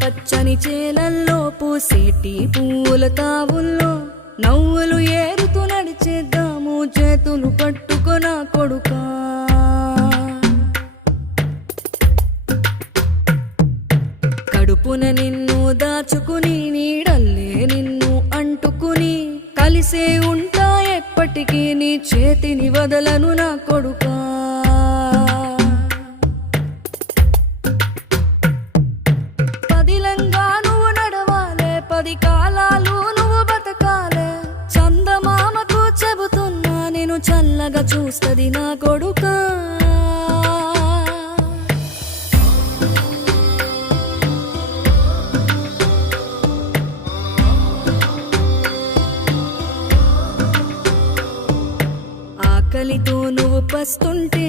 పచ్చని చేలల్లో పూసేటి పూల తావుల్లో నవ్వులు ఏరుతూ నడిచేద్దాము చేతులు పట్టుకొన కొడుకా. కడుపున నిన్ను దాచుకుని నీడల్లే నిన్ను అంటుకుని కలిసే ఉంటా ఎప్పటికీ నీ చేతిని వదలను నా కొడుకా. పదిలంగా నువ్వు నడవాలే, 10 కాలాలు నువ్వు బతకాలే. చందమామకు చెబుతున్నా నేను చల్లగా చూస్తది నా కొడుకా. ఆకలితో నువ్వు పస్తుంటే